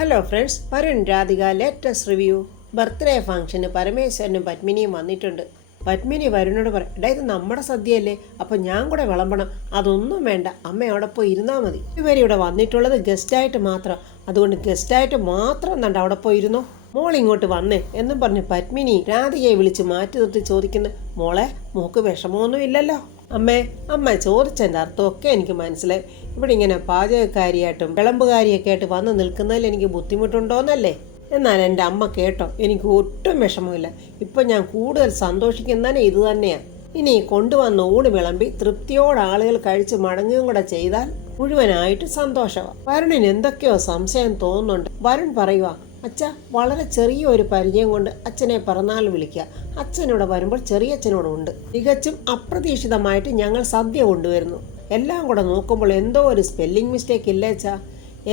Hello friends, Varun Radhika latest review. Birthday ഫംഗ്ഷന് പരമേശ്വരനും പത്മിനിയും വന്നിട്ടുണ്ട്. പത്മിനി വരുണോട് പറയും, എടാ ഇത് നമ്മുടെ സദ്യയല്ലേ, അപ്പം ഞാൻ കൂടെ വിളമ്പണം. അതൊന്നും വേണ്ട, അമ്മ അവിടെ പോയി ഇരുന്നാൽ മതി. ഇവർ ഇവിടെ വന്നിട്ടുള്ളത് ഗസ്റ്റായിട്ട് മാത്രം, അതുകൊണ്ട് ഗസ്റ്റായിട്ട് മാത്രം എന്നണ്ട അവിടെ പോയി ഇരുന്നോ. മോൾ ഇങ്ങോട്ട് വന്നേ എന്നും പറഞ്ഞ് പത്മിനി രാധികയെ വിളിച്ച് മാറ്റി നിർത്തി ചോദിക്കുന്നു, മോളെ മോക്ക് വിഷമമൊന്നും ഇല്ലല്ലോ? അമ്മ ചോദിച്ചതിൻ്റെ അർത്ഥമൊക്കെ എനിക്ക് മനസ്സിലായി. ഇവിടെ ഇങ്ങനെ പാചകക്കാരിയായിട്ടും വിളമ്പുകാരിയൊക്കെ ആയിട്ട് വന്ന് നിൽക്കുന്നതിൽ എനിക്ക് ബുദ്ധിമുട്ടുണ്ടോന്നല്ലേ? എന്നാൽ എൻ്റെ അമ്മ കേട്ടോ, എനിക്ക് ഒട്ടും വിഷമമില്ല. ഇപ്പം ഞാൻ കൂടുതൽ സന്തോഷിക്കുന്നതന്നെ ഇത് തന്നെയാണ്. ഇനി കൊണ്ടുവന്ന ഊണ് വിളമ്പി തൃപ്തിയോടെ ആളുകൾ കഴിച്ച് മടങ്ങുകയും കൂടെ ചെയ്താൽ മുഴുവനായിട്ട് സന്തോഷമാണ്. വരുണിന് എന്തൊക്കെയോ സംശയം തോന്നുന്നുണ്ട്. വരുൺ പറയുക, അച്ഛ വളരെ ചെറിയൊരു പരിചയം കൊണ്ട് അച്ഛനെ പിറന്നാൾ വിളിക്കുക. അച്ഛനോട് വരുമ്പോൾ ചെറിയച്ഛനോടും ഉണ്ട്. തികച്ചും അപ്രതീക്ഷിതമായിട്ട് ഞങ്ങൾ സദ്യ കൊണ്ടുവരുന്നു. എല്ലാം കൂടെ നോക്കുമ്പോൾ എന്തോ ഒരു സ്പെല്ലിംഗ് മിസ്റ്റേക്ക് ഇല്ലേച്ചാ.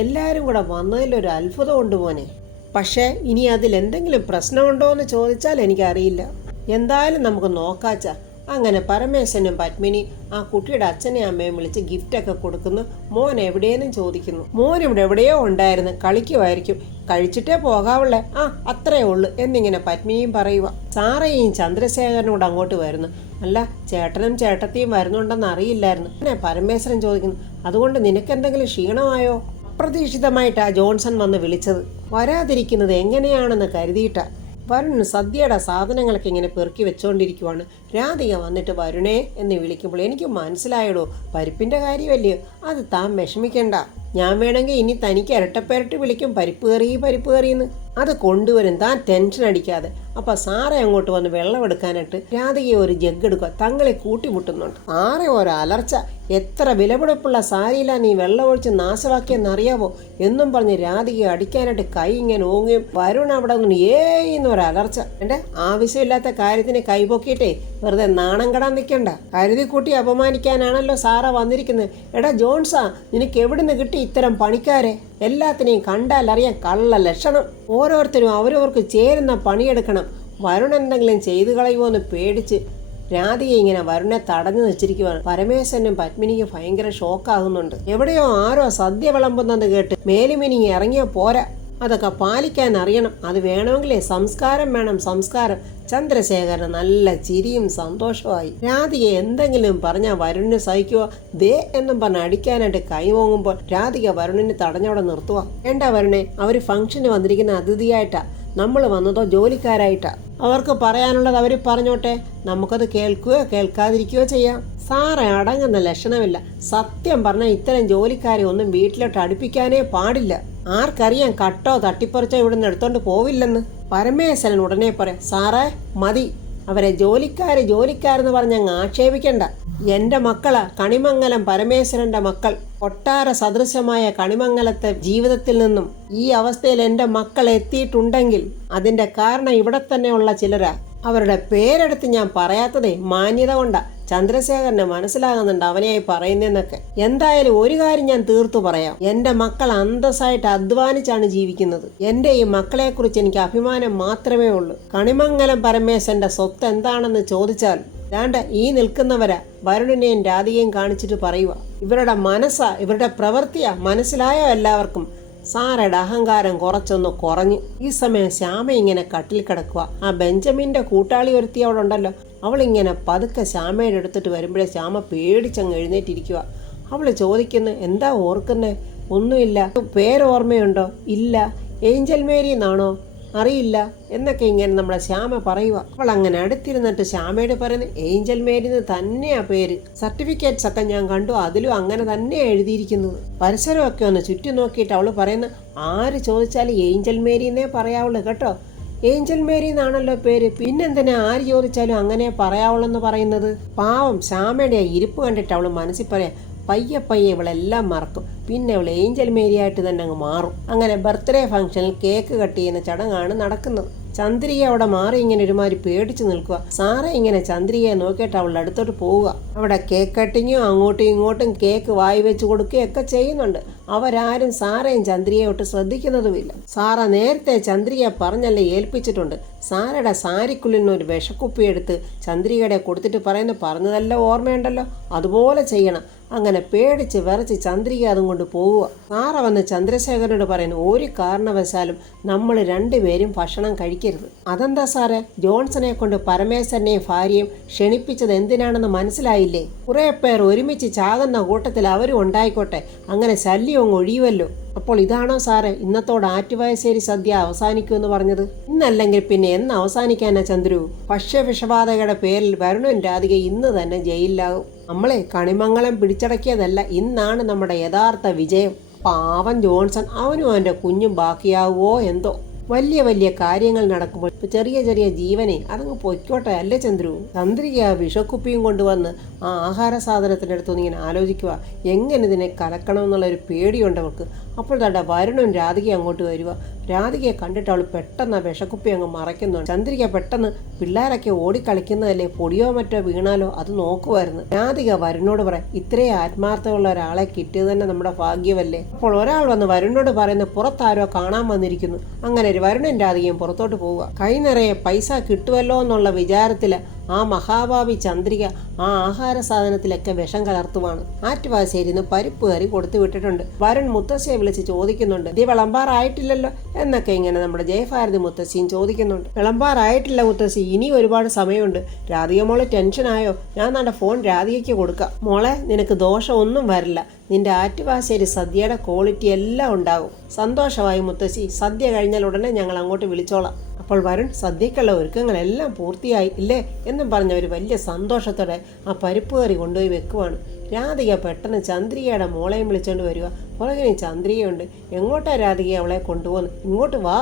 എല്ലാവരും കൂടെ വന്നതിലൊരു അത്ഭുതം ഉണ്ട് മോനെ. പക്ഷേ ഇനി അതിൽ എന്തെങ്കിലും പ്രശ്നമുണ്ടോ എന്ന് ചോദിച്ചാൽ എനിക്കറിയില്ല. എന്തായാലും നമുക്ക് നോക്കാച്ചാ. അങ്ങനെ പരമേശ്വരനും പത്മിനി ആ കുട്ടിയുടെ അച്ഛനെയും അമ്മയും വിളിച്ച് ഗിഫ്റ്റൊക്കെ കൊടുക്കുന്നു. മോൻ എവിടെയെന്നും ചോദിക്കുന്നു. മോൻ ഇവിടെ എവിടെയോ ഉണ്ടായിരുന്നു, കളിക്കുമായിരിക്കും, കഴിച്ചിട്ടേ പോകാവുള്ളേ, അത്രേ ഉള്ളു എന്നിങ്ങനെ പത്മിനിയും പറയുക. സാറയും ചന്ദ്രശേഖരനും കൂടെ അങ്ങോട്ട് വരുന്നു. അല്ല, ചേട്ടനും ചേട്ടത്തിയും വരുന്നുണ്ടെന്ന് അറിയില്ലായിരുന്നു. പിന്നെ പരമേശ്വരൻ ചോദിക്കുന്നു, അതുകൊണ്ട് നിനക്കെന്തെങ്കിലും ക്ഷീണമായോ? അപ്രതീക്ഷിതമായിട്ടാ ജോൺസൺ വന്ന് വിളിച്ചത്. വരാതിരിക്കുന്നത് എങ്ങനെയാണെന്ന് കരുതിയിട്ടാ. വരുൺ സദ്യയുടെ സാധനങ്ങളൊക്കെ ഇങ്ങനെ പെറുക്കി വെച്ചുകൊണ്ടിരിക്കുവാണ്. രാധിക വന്നിട്ട് വരുണേ എന്ന് വിളിക്കുമ്പോൾ എനിക്ക് മനസ്സിലായടോ, പരിപ്പിൻ്റെ കാര്യമല്ലയോ, അത് താൻ വിഷമിക്കണ്ട. ഞാൻ വേണമെങ്കിൽ ഇനി തനിക്ക് ഇരട്ടപ്പേരട്ട് വിളിക്കും, പരിപ്പ് കറിയെന്ന്. അത് കൊണ്ടുവരും, താൻ ടെൻഷൻ അടിക്കാതെ. അപ്പം സാറെ അങ്ങോട്ട് വന്ന് വെള്ളം എടുക്കാനായിട്ട് രാധികയെ ഒരു ജഗ് എടുക്കുക. തങ്ങളെ കൂട്ടിമുട്ടുന്നുണ്ട്. സാറെ ഒരു അലർച്ച. എത്ര വിലപിടിപ്പുള്ള സാരിയിലാണ് നീ വെള്ളം ഒഴിച്ച് നാശമാക്കിയെന്നറിയാവോ എന്നും പറഞ്ഞ് രാധികയെ അടിക്കാനായിട്ട് കൈ ഇങ്ങനെ ഓങ്ങുകയും വരുൺ അവിടെ നിന്ന് ഒരലർച്ച. എൻ്റെ ആവശ്യമില്ലാത്ത കാര്യത്തിന് കൈപൊക്കിയിട്ടേ വെറുതെ നാണം കെടാൻ നിൽക്കണ്ട. കരുതി കൂട്ടി അപമാനിക്കാനാണല്ലോ സാറ വന്നിരിക്കുന്നത്. എടാ ജോൺസാ, നിനക്ക് എവിടുന്ന് കിട്ടി ഇത്തരം പണിക്കാരെ? എല്ലാത്തിനെയും കണ്ടാൽ അറിയാൻ കള്ള ലക്ഷണം. ഓരോരുത്തരും അവരവർക്ക് ചേരുന്ന പണിയെടുക്കണം. വരുൺ എന്തെങ്കിലും ചെയ്തു കളയുമോ എന്ന് പേടിച്ച് രാധിക ഇങ്ങനെ വരുണെ തടഞ്ഞു വെച്ചിരിക്കുവാണ്. പരമേശ്വരനും പത്മിനിക്കും ഭയങ്കര ഷോക്കാകുന്നുണ്ട്. എവിടെയോ ആരോ സദ്യ വിളമ്പുന്നത് കേട്ട് മേലുമിനിങ്ങി ഇറങ്ങിയ പോരാ, അതൊക്കെ പാലിക്കാൻ അറിയണം. അത് വേണമെങ്കിലേ സംസ്കാരം വേണം, സംസ്കാരം. ചന്ദ്രശേഖരന് നല്ല ചിരിയും സന്തോഷമായി. രാധിക എന്തെങ്കിലും പറഞ്ഞാൽ വരുണിന് സഹിക്കുക. ദേ എന്നും പറഞ്ഞ് അടിക്കാനായിട്ട് കൈമോങ്ങുമ്പോൾ രാധിക വരുണിന് തടഞ്ഞവിടെ നിർത്തുക. വേണ്ട വരുണെ, അവർ ഫംഗ്ഷന് വന്നിരിക്കുന്ന അതിഥിയായിട്ടാ, നമ്മൾ വന്നതോ ജോലിക്കാരായിട്ടാ. അവർക്ക് പറയാനുള്ളത് അവർ പറഞ്ഞോട്ടെ, നമുക്കത് കേൾക്കുകയോ കേൾക്കാതിരിക്കുകയോ ചെയ്യാം. സാറെ അടങ്ങുന്ന ലക്ഷണമില്ല. സത്യം പറഞ്ഞാൽ ഇത്തരം ജോലിക്കാരെ ഒന്നും വീട്ടിലോട്ട് അടുപ്പിക്കാനേ പാടില്ല. ആർക്കറിയാം കട്ടോ തട്ടിപ്പറിച്ചോ ഇവിടുന്ന് എടുത്തോണ്ട് പോവില്ലെന്ന്. പരമേശ്വരൻ ഉടനെ പറയാം, സാറേ മതി, അവരെ ജോലിക്കാരെന്ന് പറഞ്ഞ് അങ്ങ് ആക്ഷേപിക്കണ്ട. എൻ്റെ മക്കളാ കണിമംഗലം പരമേശ്വരൻ്റെ മക്കൾ. കൊട്ടാര സദൃശമായ കണിമംഗലത്തെ ജീവിതത്തിൽ നിന്നും ഈ അവസ്ഥയിൽ എൻ്റെ മക്കൾ എത്തിയിട്ടുണ്ടെങ്കിൽ അതിൻ്റെ കാരണം ഇവിടെ തന്നെയുള്ള ചിലരാ. അവരുടെ പേരെടുത്ത് ഞാൻ പറയാത്തതേ മാന്യത കൊണ്ടാ. ചന്ദ്രശേഖരന് മനസ്സിലാകുന്നുണ്ട് അവനെയായി പറയുന്നതെന്നൊക്കെ. എന്തായാലും ഒരു കാര്യം ഞാൻ തീർത്തു പറയാം, എൻ്റെ മക്കൾ അന്തസ്സായിട്ട് അധ്വാനിച്ചാണ് ജീവിക്കുന്നത്. എൻ്റെ ഈ മക്കളെക്കുറിച്ച് എനിക്ക് അഭിമാനം മാത്രമേ ഉള്ളൂ. കണിമംഗലം പരമേശ്വരൻ്റെ സ്വത്ത് എന്താണെന്ന് ചോദിച്ചാൽ ദാണ്ട ഈ നിൽക്കുന്നവരാ വരുണിനെയും രാധികയും കാണിച്ചിട്ട് പറയുക. ഇവരുടെ മനസ്സാ, ഇവരുടെ പ്രവൃത്തിയാ. മനസ്സിലായോ എല്ലാവർക്കും? സാറയുടെ അഹങ്കാരം കുറച്ചൊന്ന് കുറഞ്ഞു. ഈ സമയം ശ്യാമ ഇങ്ങനെ കട്ടിൽ കിടക്കുക. ആ ബെഞ്ചമിൻ്റെ കൂട്ടാളി ഒരുത്തി അവിടെ ഉണ്ടല്ലോ, അവളിങ്ങനെ പതുക്കെ ശ്യാമയുടെ എടുത്തിട്ട് വരുമ്പോഴേ ശ്യാമ പേടിച്ചങ്ങ് എഴുന്നേറ്റിരിക്കുക. അവൾ ചോദിക്കുന്നു, എന്താ ഓർക്കുന്നേ? ഒന്നുമില്ല. പേരോർമ്മയുണ്ടോ? ഇല്ല. ഏഞ്ചൽ മേരി എന്നാണോ? അറിയില്ല എന്നൊക്കെ ഇങ്ങനെ നമ്മുടെ ശ്യാമ പറയുക. അവൾ അങ്ങനെ അടുത്തിരുന്നിട്ട് ശ്യാമയോട് പറയുന്നത്, ഏഞ്ചൽ മേരിന്ന് തന്നെയാ പേര്. സർട്ടിഫിക്കറ്റ്സ് ഒക്കെ ഞാൻ കണ്ടു, അതിലും അങ്ങനെ തന്നെയാണ് എഴുതിയിരിക്കുന്നത്. പരിസരമൊക്കെ ഒന്ന് ചുറ്റും നോക്കിയിട്ട് അവൾ പറയുന്നത്, ആര് ചോദിച്ചാലും ഏഞ്ചൽ മേരി എന്നേ പറയാവുള്ളൂ കേട്ടോ. ഏഞ്ചൽ മേരി എന്നാണല്ലോ പേര്, പിന്നെന്തിനാ ആര് ചോദിച്ചാലും അങ്ങനെ പറയാവുള്ളൂ എന്ന് പറയുന്നത്? പാവം ശ്യാമയുടെ ആ ഇരിപ്പ് കണ്ടിട്ട് അവൾ മനസ്സിൽ പറയാം, പയ്യെ ഇവളെല്ലാം മറക്കും, പിന്നെ അവൾ ഏഞ്ചൽ മേരിയായിട്ട് തന്നെ അങ്ങ് മാറും. അങ്ങനെ ബർത്ത്ഡേ ഫംഗ്ഷനിൽ കേക്ക് കട്ട് ചെയ്യുന്ന ചടങ്ങാണ് നടക്കുന്നത്. ചന്ദ്രിക അവിടെ മാറി ഇങ്ങനെ ഒരുമാതിരി പേടിച്ച് നിൽക്കുക. സാറേ ഇങ്ങനെ ചന്ദ്രികയെ നോക്കിയിട്ട് അവളുടെ അടുത്തോട്ട് പോവുക. അവിടെ കേക്ക് കട്ടിങ്ങും അങ്ങോട്ടും ഇങ്ങോട്ടും കേക്ക് വായി വെച്ച് കൊടുക്കുകയൊക്കെ ചെയ്യുന്നുണ്ട്. അവരാരും സാറേയും ചന്ദ്രികയെ ഒട്ട് ശ്രദ്ധിക്കുന്നതുമില്ല. സാറ നേരത്തെ ചന്ദ്രികയെ പറഞ്ഞല്ലേ ഏൽപ്പിച്ചിട്ടുണ്ട്, സാരയുടെ സാരിക്കുള്ളിൽ നിന്ന് ഒരു വിഷക്കുപ്പി എടുത്ത് ചന്ദ്രികയുടെ കൊടുത്തിട്ട് പറഞ്ഞതെല്ലാം ഓർമ്മയുണ്ടല്ലോ, അതുപോലെ ചെയ്യണം. അങ്ങനെ പേടിച്ച് വിറച്ച് ചന്ദ്രിക അതും കൊണ്ട് പോവുക. സാറ വന്ന് ചന്ദ്രശേഖരനോട് പറയുന്നു, ഒരു കാരണവശാലും നമ്മൾ രണ്ടുപേരും ഭക്ഷണം കഴിക്കരുത്. അതെന്താ സാറേ? ജോൺസനെ കൊണ്ട് പരമേശ്വരനെയും ഭാര്യയും ക്ഷണിപ്പിച്ചത് എന്തിനാണെന്ന് മനസ്സിലായില്ലേ? കുറെ പേർ ഒരുമിച്ച് ചാകുന്ന കൂട്ടത്തിൽ അവരും ഉണ്ടായിക്കോട്ടെ, അങ്ങനെ ശല്യം അങ്ങ് ഒഴിയുമല്ലോ. അപ്പോൾ ഇതാണോ സാറേ ഇന്നത്തോടെ ആറ്റുവായശ്ശേരി സദ്യ അവസാനിക്കുമെന്ന് പറഞ്ഞത്? ഇന്നല്ലെങ്കിൽ പിന്നെ എന്ന് അവസാനിക്കാനാ ചന്ദ്രു? ഭക്ഷ്യവിഷബാധയുടെ പേരിൽ വരുണും രാധിക ഇന്ന് തന്നെ ജയിലിലാകും. നമ്മളെ കണിമംഗലം പിടിച്ചടക്കിയതല്ല, ഇന്നാണ് നമ്മുടെ യഥാർത്ഥ വിജയം. പാവൻ ജോൺസൺ, അവനും അവൻ്റെ കുഞ്ഞും ബാക്കിയാവുമോ എന്തോ. വലിയ വലിയ കാര്യങ്ങൾ നടക്കുമ്പോൾ ചെറിയ ചെറിയ ജീവനെ അതങ്ങ് പൊയ്ക്കോട്ടെ അല്ലേ ചന്ദ്രു? ചന്ദ്രിക വിഷക്കുപ്പിയും കൊണ്ടുവന്ന് ആ ആഹാര സാധനത്തിൻ്റെ അടുത്തൊന്ന് ഇങ്ങനെ ആലോചിക്കുക, എങ്ങനെ ഇതിനെ കലക്കണമെന്നുള്ള ഒരു പേടിയുണ്ട് അവൾക്ക്. അപ്പോൾ തൻ്റെ വരുണും രാധിക അങ്ങോട്ട് വരിക. രാധികയെ കണ്ടിട്ട് അവൾ പെട്ടെന്ന് ആ വിഷക്കുപ്പി അങ്ങ് മറയ്ക്കുന്നുണ്ട്. ചന്ദ്രിക പെട്ടെന്ന് പിള്ളേരൊക്കെ ഓടിക്കളിക്കുന്നതല്ലേ, പൊടിയോ മറ്റോ വീണാലോ അത് നോക്കുമായിരുന്നു. രാധിക വരുണോട് പറയാം, ഇത്രയും ആത്മാർത്ഥമുള്ള ഒരാളെ കിട്ടിയത് തന്നെ നമ്മുടെ ഭാഗ്യമല്ലേ. അപ്പോൾ ഒരാൾ വന്ന് വരുണോട് പറയുന്ന പുറത്താരോ കാണാൻ വന്നിരിക്കുന്നു. അങ്ങനെ വരുണും രാധികയും പുറത്തോട്ട് പോവുക. കൈ നിറയെ പൈസ കിട്ടുമല്ലോ എന്നുള്ള വിചാരത്തില് ആ മഹാഭാവി ചന്ദ്രിക ആ ആഹാര സാധനത്തിലൊക്കെ വിഷം കലർത്തുവാണ്. ആറ്റുവാശ്ശേരിന്ന് പരിപ്പ് കറി കൊടുത്തു വിട്ടിട്ടുണ്ട്. വരുൺ മുത്തശ്ശിയെ വിളിച്ച് ചോദിക്കുന്നുണ്ട്, ഇത് വിളമ്പാറായിട്ടില്ലല്ലോ എന്നൊക്കെ ഇങ്ങനെ നമ്മുടെ ജയഭാരതി മുത്തശ്ശിയും ചോദിക്കുന്നുണ്ട്. വിളമ്പാറായിട്ടില്ല മുത്തശ്ശി, ഇനി ഒരുപാട് സമയമുണ്ട്. രാധിക മോളെ ടെൻഷനായോ? ഞാൻ നമ്മുടെ ഫോൺ രാധികയ്ക്ക് കൊടുക്കാം. മോളെ, നിനക്ക് ദോഷം ഒന്നും വരില്ല. നിന്റെ ആറ്റുവാശ്ശേരി സദ്യയുടെ ക്വാളിറ്റി എല്ലാം ഉണ്ടാകും. സന്തോഷമായി മുത്തശ്ശി, സദ്യ കഴിഞ്ഞാൽ ഉടനെ ഞങ്ങൾ അങ്ങോട്ട് വിളിച്ചോളാം. അപ്പോൾ വരുൺ, സദ്യക്കുള്ള ഒരുക്കങ്ങളെല്ലാം പൂർത്തിയായി ഇല്ലേ എന്നും പറഞ്ഞ ഒരു വലിയ സന്തോഷത്തോടെ ആ പരിപ്പ് കറി കൊണ്ടുപോയി വെക്കുവാണ്. രാധിക പെട്ടെന്ന് ചന്ദ്രികയുടെ മോളെയും വിളിച്ചുകൊണ്ട് വരിക. പുറകിന് ചന്ദ്രികയുണ്ട്. എങ്ങോട്ടാ രാധിക അവളെ കൊണ്ടുപോകുന്നു? ഇങ്ങോട്ട് വാ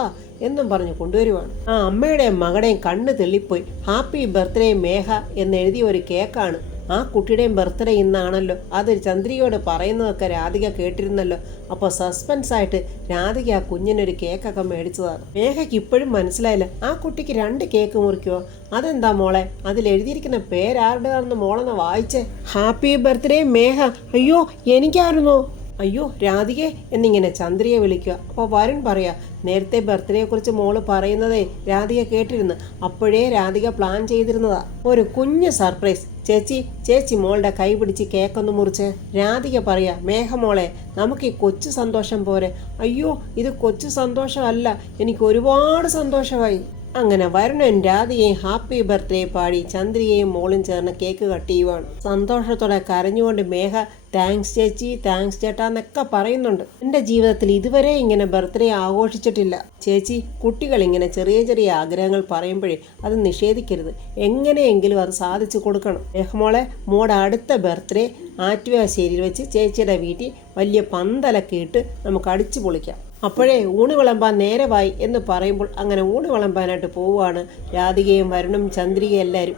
എന്നും പറഞ്ഞ് കൊണ്ടുവരുവാണ്. ആ അമ്മയുടെയും മകളുടെയും കണ്ണ് തെള്ളിപ്പോയി. ഹാപ്പി ബർത്ത്ഡേ മേഘ എന്നെഴുതിയ ഒരു കേക്കാണ്. ആ കുട്ടിയുടെയും ബർത്ത്ഡേ ഇന്നാണല്ലോ. അത് ചന്ദ്രികയോട് പറയുന്നതൊക്കെ രാധിക കേട്ടിരുന്നല്ലോ. അപ്പോൾ സസ്പെൻസായിട്ട് രാധിക ആ കുഞ്ഞിനൊരു കേക്കൊക്കെ മേടിച്ചതാണ്. മേഘയ്ക്ക് ഇപ്പോഴും മനസ്സിലായില്ല, ആ കുട്ടിക്ക് 2 കേക്ക് മുറിക്കുമോ? അതെന്താ മോളെ, അതിലെഴുതിയിരിക്കുന്ന പേരാരുടെയാണെന്ന് മോളെന്ന് വായിച്ചേ. ഹാപ്പി ബർത്ത്ഡേ മേഘ. അയ്യോ, എനിക്കായിരുന്നോ? അയ്യോ രാധികെ എന്നിങ്ങനെ ചന്ദ്രിയെ വിളിക്കുക. അപ്പോൾ വരുൺ പറയാ, നേരത്തെ ബർത്ത്ഡേയെ കുറിച്ച് മോള് പറയുന്നതേ രാധിക കേട്ടിരുന്നു. അപ്പോഴേ രാധിക പ്ലാൻ ചെയ്തിരുന്നതാ ഒരു കുഞ്ഞ് സർപ്രൈസ്. ചേച്ചി മോളുടെ കൈ പിടിച്ച് കേക്കൊന്ന് മുറിച്ച്. രാധിക പറയാ, മേഘമോളെ, നമുക്ക് ഈ കൊച്ചു സന്തോഷം പോരെ. അയ്യോ, ഇത് കൊച്ചു സന്തോഷമല്ല, എനിക്ക് ഒരുപാട് സന്തോഷമായി. അങ്ങനെ വരുണൻ രാധികയും ഹാപ്പി ബർത്ത്ഡേ പാടി ചന്ദ്രികയും മോളും ചേർന്ന് കേക്ക് കട്ട് ചെയ്യുവാണ്. സന്തോഷത്തോടെ കരഞ്ഞുകൊണ്ട് മേഘ താങ്ക്സ് ചേച്ചി, താങ്ക്സ് ചേട്ടാ എന്നൊക്കെ പറയുന്നുണ്ട്. എൻ്റെ ജീവിതത്തിൽ ഇതുവരെ ഇങ്ങനെ ബർത്ത്ഡേ ആഘോഷിച്ചിട്ടില്ല ചേച്ചി. കുട്ടികൾ ഇങ്ങനെ ചെറിയ ചെറിയ ആഗ്രഹങ്ങൾ പറയുമ്പോഴേ അത് നിഷേധിക്കരുത്. എങ്ങനെയെങ്കിലും അത് സാധിച്ചു കൊടുക്കണം. മേഘമോളെ, മോടെ അടുത്ത ബർത്ത്ഡേ ആറ്റുവാശ്ശേരിയിൽ വെച്ച് ചേച്ചിയുടെ വീട്ടിൽ വലിയ പന്തലൊക്കെ ഇട്ട് നമുക്ക് അടിച്ചു പൊളിക്കാം. അപ്പോഴേ ഊണ് വിളമ്പാൻ നേരമായി എന്ന് പറയുമ്പോൾ അങ്ങനെ ഊണ് വിളമ്പാനായിട്ട് പോവുകയാണ് രാധികയും വരുണും ചന്ദ്രികയും എല്ലാവരും.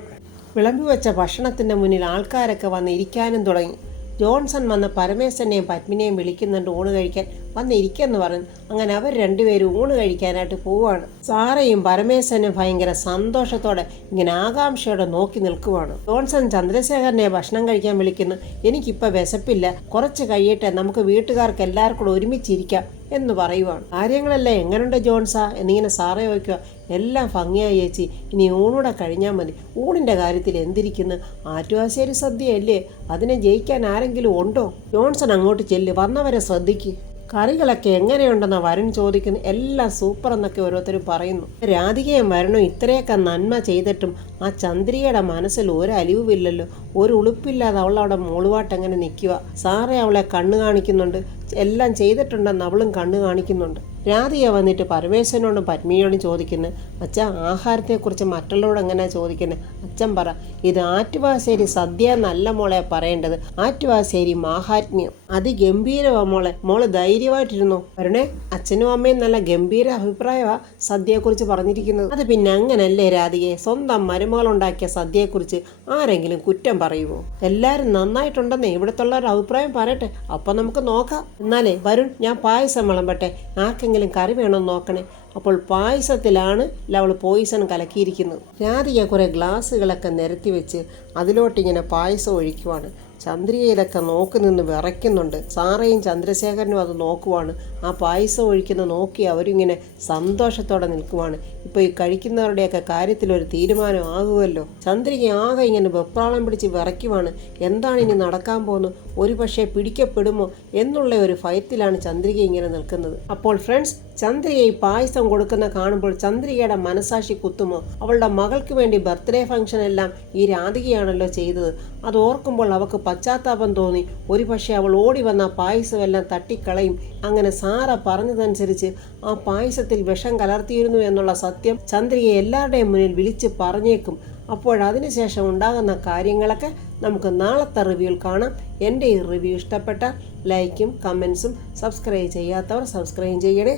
വിളമ്പി വെച്ച ഭക്ഷണത്തിൻ്റെ മുന്നിൽ ആൾക്കാരൊക്കെ വന്ന് ഇരിക്കാനും തുടങ്ങി. ജോൺസൺ വന്ന് പരമേശ്വരനെയും പത്മിനെയും വിളിക്കുന്നുണ്ട് ഊണ് കഴിക്കാൻ. വന്നിരിക്കെന്ന് പറഞ്ഞു. അങ്ങനെ അവർ രണ്ടുപേരും ഊണ് കഴിക്കാനായിട്ട് പോവുകയാണ്. സാറയും പരമേശ്വരനും ഭയങ്കര സന്തോഷത്തോടെ ഇങ്ങനെ ആകാംക്ഷയോടെ നോക്കി നിൽക്കുവാണ്. ജോൺസൺ ചന്ദ്രശേഖരനെ ഭക്ഷണം കഴിക്കാൻ വിളിക്കുന്നു. എനിക്കിപ്പോൾ വിശപ്പില്ല, കുറച്ച് കഴിയട്ടെ, നമുക്ക് വീട്ടുകാർക്ക് എല്ലാവർക്കും കൂടെ ഒരുമിച്ചിരിക്കാം എന്ന് പറയുവാണ്. കാര്യങ്ങളെല്ലാം എങ്ങനെയുണ്ട് ജോൺസാ എന്നിങ്ങനെ സാറേ ചോദിക്കുക. എല്ലാം ഭംഗിയായി ചേച്ചി, ഇനി ഊണൂടെ കഴിഞ്ഞാൽ മതി. ഊണിൻ്റെ കാര്യത്തിൽ എന്തിരിക്കുന്നു? ആറ്റുവാശ്ശേരി സദ്യയല്ലേ, അതിനെ ജയിക്കാൻ ആരെങ്കിലും ഉണ്ടോ? ജോൺസൺ അങ്ങോട്ട് ചെല്ല്, വന്നവരെ ശ്രദ്ധിക്ക്. കറികളൊക്കെ എങ്ങനെയുണ്ടെന്ന് വരുൺ ചോദിക്കുന്നു. എല്ലാം സൂപ്പർ എന്നൊക്കെ ഓരോരുത്തരും പറയുന്നു. രാധികയും വരുണും ഇത്രയൊക്കെ നന്മ ചെയ്തിട്ടും ആ ചന്ദ്രികയുടെ മനസ്സിൽ ഒരു അലിവുമില്ലല്ലോ. ഒരു ഉളുപ്പില്ലാതെ അവൾ അവിടെ മോളുവാട്ട് എങ്ങനെ നിൽക്കുക. സാറേ അവളെ കണ്ണു കാണിക്കുന്നുണ്ട്, എല്ലാം ചെയ്തിട്ടുണ്ടെന്ന് അവളും കണ്ണു കാണിക്കുന്നുണ്ട്. രാധിക വന്നിട്ട് പരമേശ്വരനോടും പത്മിനിയോടും ചോദിക്കുന്നു, അച്ഛാ ആഹാരത്തെക്കുറിച്ച് മറ്റുള്ളവരോട് എങ്ങനെയാണ് ചോദിക്കുന്നത്? അച്ഛൻ പറ, ഇത് ആറ്റുവാശ്ശേരി സദ്യ എന്നല്ല മോളെ പറയേണ്ടത്, ആറ്റുവാശ്ശേരി മാഹാത്മ്യം. അതിഗംഭീരമാണ് മോളെ, മോള് ധൈര്യമായിട്ടിരുന്നു. വരണേ, അച്ഛനും അമ്മയും നല്ല ഗംഭീര അഭിപ്രായമാണ് സദ്യയെക്കുറിച്ച് പറഞ്ഞിരിക്കുന്നത്. അത് പിന്നെ അങ്ങനല്ലേ രാധികയെ, സ്വന്തം മരുമകളുണ്ടാക്കിയ സദ്യയെക്കുറിച്ച് ആരെങ്കിലും കുറ്റം പറയുമോ? എല്ലാവരും നന്നായിട്ടുണ്ടെന്നേ ഇവിടുത്തുള്ളവരുടെ അഭിപ്രായം പറയട്ടെ, അപ്പം നമുക്ക് നോക്കാം. എന്നാലേ വരുൺ, ഞാൻ പായസം വിളമ്പട്ടെ, ആർക്കെങ്കിലും കറി വേണമെന്ന് നോക്കണേ. അപ്പോൾ പായസത്തിലാണ് അവൾ പോയിസൺ കലക്കിയിരിക്കുന്നത്. രാധിക കുറേ ഗ്ലാസ്സുകളൊക്കെ നിരത്തി വെച്ച് അതിലോട്ടിങ്ങനെ പായസം ഒഴിക്കുവാണ്. ചന്ദ്രിക ഇതൊക്കെ നോക്കി നിന്ന് വിറയ്ക്കുന്നുണ്ട്. സാറയും ചന്ദ്രശേഖരനും അത് നോക്കുവാണ്. ആ പായസം ഒഴിക്കുന്ന നോക്കി അവരിങ്ങനെ സന്തോഷത്തോടെ നിൽക്കുവാണ്. ഇപ്പോൾ ഈ കഴിക്കുന്നവരുടെയൊക്കെ കാര്യത്തിലൊരു തീരുമാനം ആകുമല്ലോ. ചന്ദ്രിക ആകെ ഇങ്ങനെ വെപ്രാളം പിടിച്ച് വിറയ്ക്കുവാണ്. എന്താണ് ഇനി നടക്കാൻ പോകുന്നത്, ഒരു പക്ഷേ പിടിക്കപ്പെടുമോ എന്നുള്ള ഒരു ഭയത്തിലാണ് ചന്ദ്രിക ഇങ്ങനെ നിൽക്കുന്നത്. അപ്പോൾ ഫ്രണ്ട്സ്, ചന്ദ്രിക ഈ പായസം കൊടുക്കുന്ന കാണുമ്പോൾ ചന്ദ്രികയുടെ മനസാക്ഷി കുത്തുമോ? അവളുടെ മകൾക്ക് വേണ്ടി ബർത്ത്ഡേ ഫംഗ്ഷൻ എല്ലാം ഈ രാധികയാണല്ലോ ചെയ്തത്. അത് ഓർക്കുമ്പോൾ അവൾക്ക് പശ്ചാത്താപം തോന്നി. ഒരു പക്ഷേ അവൾ ഓടി വന്ന പായസമെല്ലാം തട്ടിക്കളയും. അങ്ങനെ സാറ പറഞ്ഞതനുസരിച്ച് ആ പായസത്തിൽ വിഷം കലർത്തിയിരുന്നു എന്നുള്ള സത്യം ചന്ദ്രിക എല്ലാവരുടെയും മുന്നിൽ വിളിച്ച് പറഞ്ഞേക്കും. അപ്പോഴതിനുശേഷം ഉണ്ടാകുന്ന കാര്യങ്ങളൊക്കെ നമുക്ക് നാളത്തെ റിവ്യൂവിൽ കാണാം. എൻ്റെ ഈ റിവ്യൂ ഇഷ്ടപ്പെട്ടാൽ ലൈക്കും കമൻസും സബ്സ്ക്രൈബ് ചെയ്യാത്തവർ സബ്സ്ക്രൈബ് ചെയ്യണേ.